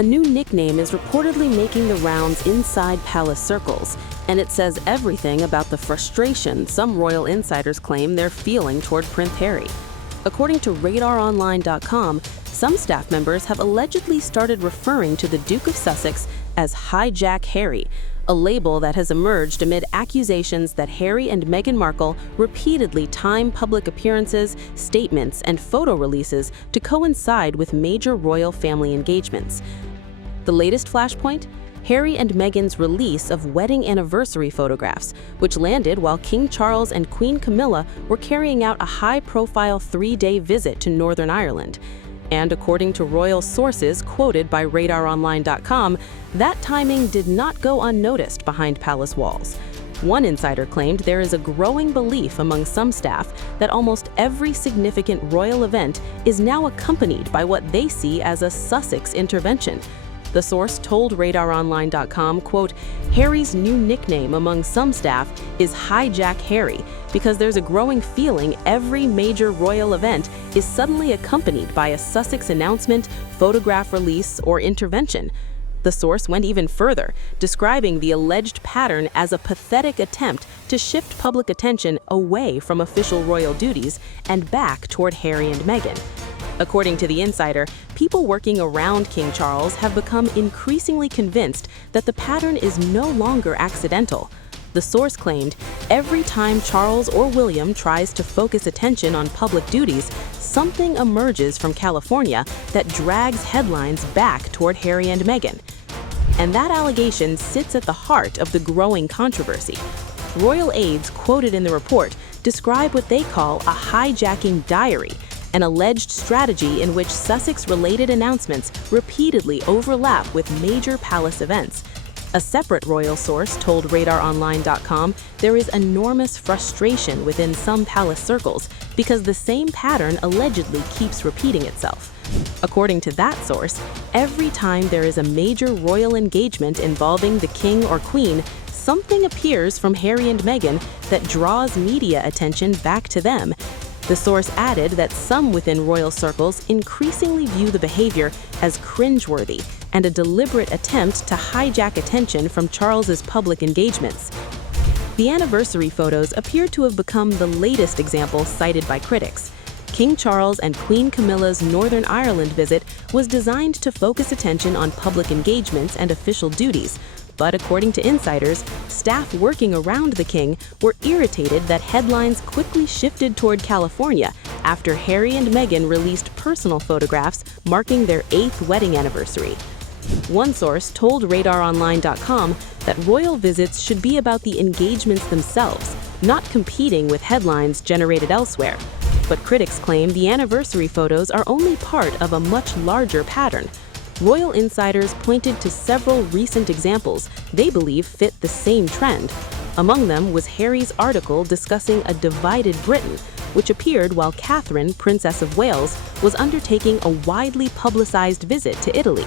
A new nickname is reportedly making the rounds inside palace circles, and it says everything about the frustration some royal insiders claim they're feeling toward Prince Harry. According to RadarOnline.com, some staff members have allegedly started referring to the Duke of Sussex as Hijack Harry, a label that has emerged amid accusations that Harry and Meghan Markle repeatedly time public appearances, statements, and photo releases to coincide with major royal family engagements. The latest flashpoint? Harry and Meghan's release of wedding anniversary photographs, which landed while King Charles and Queen Camilla were carrying out a high-profile 3-day visit to Northern Ireland. And according to royal sources quoted by RadarOnline.com, that timing did not go unnoticed behind palace walls. One insider claimed there is a growing belief among some staff that almost every significant royal event is now accompanied by what they see as a Sussex intervention. The source told RadarOnline.com, quote, Harry's new nickname among some staff is Hijack Harry because there's a growing feeling every major royal event is suddenly accompanied by a Sussex announcement, photograph release, or intervention. The source went even further, describing the alleged pattern as a pathetic attempt to shift public attention away from official royal duties and back toward Harry and Meghan. According to the insider, people working around King Charles have become increasingly convinced that the pattern is no longer accidental. The source claimed, every time Charles or William tries to focus attention on public duties, something emerges from California that drags headlines back toward Harry and Meghan. And that allegation sits at the heart of the growing controversy. Royal aides quoted in the report describe what they call a hijacking diary, an alleged strategy in which Sussex-related announcements repeatedly overlap with major palace events. A separate royal source told RadarOnline.com there is enormous frustration within some palace circles because the same pattern allegedly keeps repeating itself. According to that source, every time there is a major royal engagement involving the king or queen, something appears from Harry and Meghan that draws media attention back to them. The source added that some within royal circles increasingly view the behavior as cringeworthy and a deliberate attempt to hijack attention from Charles's public engagements. The anniversary photos appear to have become the latest example cited by critics. King Charles and Queen Camilla's Northern Ireland visit was designed to focus attention on public engagements and official duties, but according to insiders, staff working around the king were irritated that headlines quickly shifted toward California after Harry and Meghan released personal photographs marking their 8th wedding anniversary. One source told RadarOnline.com that royal visits should be about the engagements themselves, not competing with headlines generated elsewhere. But critics claim the anniversary photos are only part of a much larger pattern. Royal insiders pointed to several recent examples they believe fit the same trend. Among them was Harry's article discussing a divided Britain, which appeared while Catherine, Princess of Wales, was undertaking a widely publicized visit to Italy.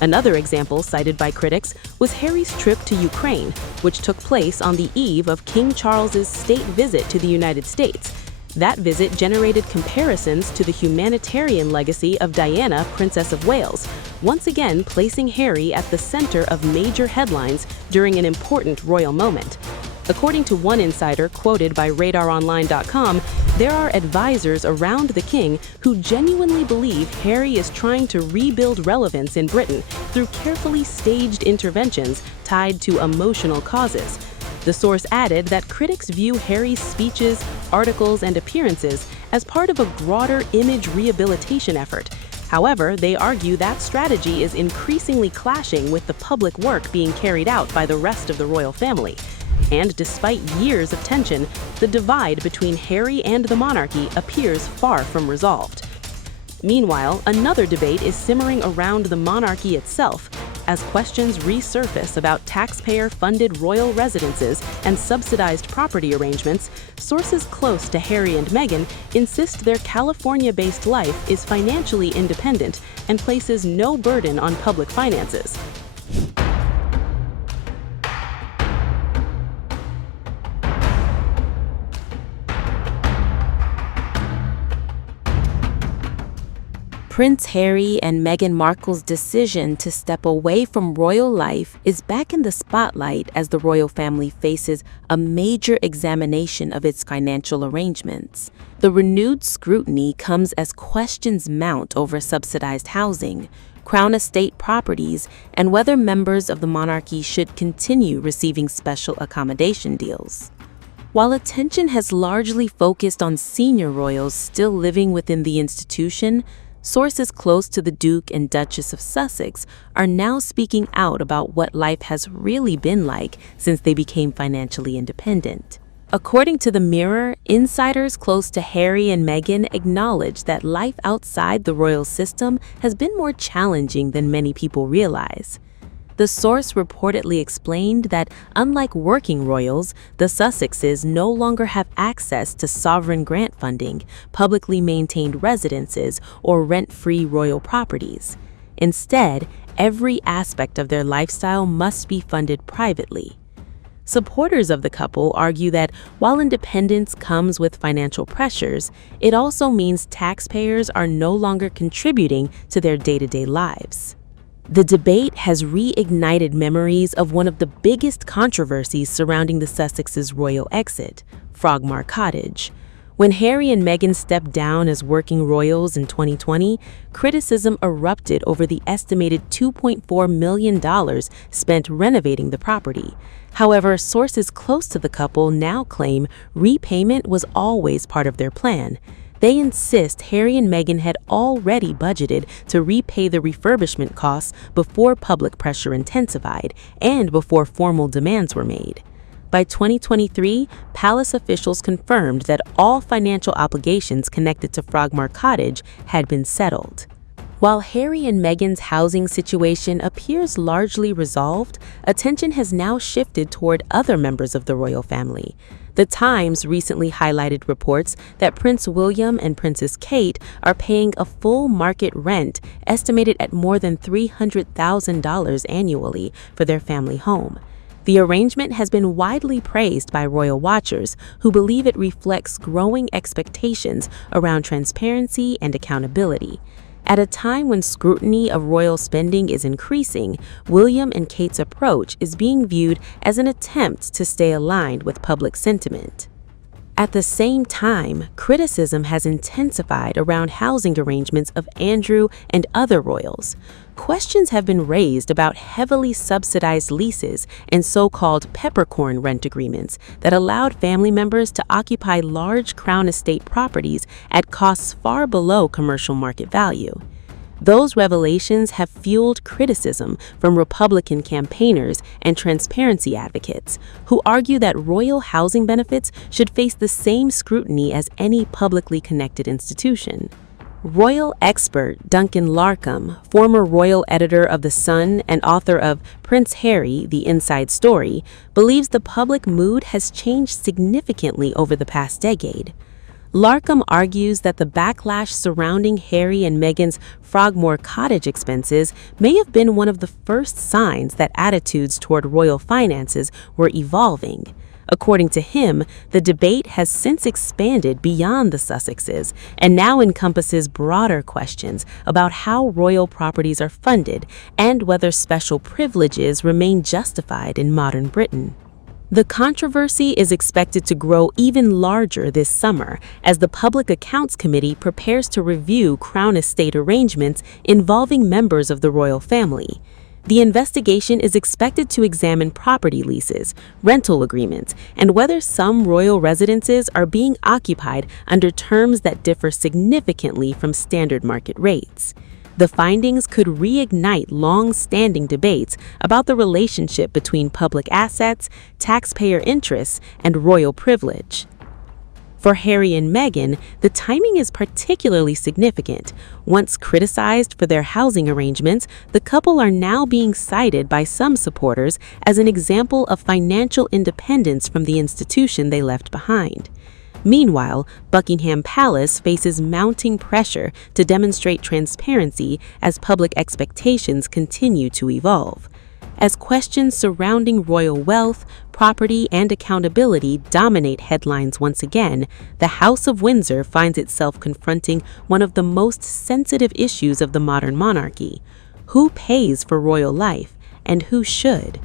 Another example cited by critics was Harry's trip to Ukraine, which took place on the eve of King Charles's state visit to the United States. That visit generated comparisons to the humanitarian legacy of Diana, Princess of Wales, once again placing Harry at the center of major headlines during an important royal moment. According to one insider quoted by RadarOnline.com, there are advisors around the king who genuinely believe Harry is trying to rebuild relevance in Britain through carefully staged interventions tied to emotional causes. The source added that critics view Harry's speeches, articles, and appearances as part of a broader image rehabilitation effort. However, they argue that strategy is increasingly clashing with the public work being carried out by the rest of the royal family. And despite years of tension, the divide between Harry and the monarchy appears far from resolved. Meanwhile, another debate is simmering around the monarchy itself, as questions resurface about taxpayer-funded royal residences and subsidized property arrangements. Sources close to Harry and Meghan insist their California-based life is financially independent and places no burden on public finances. Prince Harry and Meghan Markle's decision to step away from royal life is back in the spotlight as the royal family faces a major examination of its financial arrangements. The renewed scrutiny comes as questions mount over subsidized housing, crown estate properties, and whether members of the monarchy should continue receiving special accommodation deals. While attention has largely focused on senior royals still living within the institution, sources close to the Duke and Duchess of Sussex are now speaking out about what life has really been like since they became financially independent. According to the Mirror, insiders close to Harry and Meghan acknowledge that life outside the royal system has been more challenging than many people realize. The source reportedly explained that, unlike working royals, the Sussexes no longer have access to sovereign grant funding, publicly maintained residences, or rent-free royal properties. Instead, every aspect of their lifestyle must be funded privately. Supporters of the couple argue that while independence comes with financial pressures, it also means taxpayers are no longer contributing to their day-to-day lives. The debate has reignited memories of one of the biggest controversies surrounding the Sussexes' royal exit, Frogmore Cottage. When Harry and Meghan stepped down as working royals in 2020, criticism erupted over the estimated $2.4 million spent renovating the property. However, sources close to the couple now claim repayment was always part of their plan. They insist Harry and Meghan had already budgeted to repay the refurbishment costs before public pressure intensified and before formal demands were made. By 2023, palace officials confirmed that all financial obligations connected to Frogmore Cottage had been settled. While Harry and Meghan's housing situation appears largely resolved, attention has now shifted toward other members of the royal family. The Times recently highlighted reports that Prince William and Princess Kate are paying a full market rent estimated at more than $300,000 annually for their family home. The arrangement has been widely praised by royal watchers who believe it reflects growing expectations around transparency and accountability. At a time when scrutiny of royal spending is increasing, William and Kate's approach is being viewed as an attempt to stay aligned with public sentiment. At the same time, criticism has intensified around housing arrangements of Andrew and other royals. Questions have been raised about heavily subsidized leases and so-called peppercorn rent agreements that allowed family members to occupy large Crown estate properties at costs far below commercial market value. Those revelations have fueled criticism from Republican campaigners and transparency advocates, who argue that royal housing benefits should face the same scrutiny as any publicly connected institution. Royal expert Duncan Larcombe, former royal editor of The Sun and author of Prince Harry, The Inside Story, believes the public mood has changed significantly over the past decade. Larcombe argues that the backlash surrounding Harry and Meghan's Frogmore Cottage expenses may have been one of the first signs that attitudes toward royal finances were evolving. According to him, the debate has since expanded beyond the Sussexes and now encompasses broader questions about how royal properties are funded and whether special privileges remain justified in modern Britain. The controversy is expected to grow even larger this summer as the Public Accounts Committee prepares to review Crown estate arrangements involving members of the royal family. The investigation is expected to examine property leases, rental agreements, and whether some royal residences are being occupied under terms that differ significantly from standard market rates. The findings could reignite long-standing debates about the relationship between public assets, taxpayer interests, and royal privilege. For Harry and Meghan, the timing is particularly significant. Once criticized for their housing arrangements, the couple are now being cited by some supporters as an example of financial independence from the institution they left behind. Meanwhile, Buckingham Palace faces mounting pressure to demonstrate transparency as public expectations continue to evolve. As questions surrounding royal wealth, property, and accountability dominate headlines once again, the House of Windsor finds itself confronting one of the most sensitive issues of the modern monarchy: who pays for royal life and who should?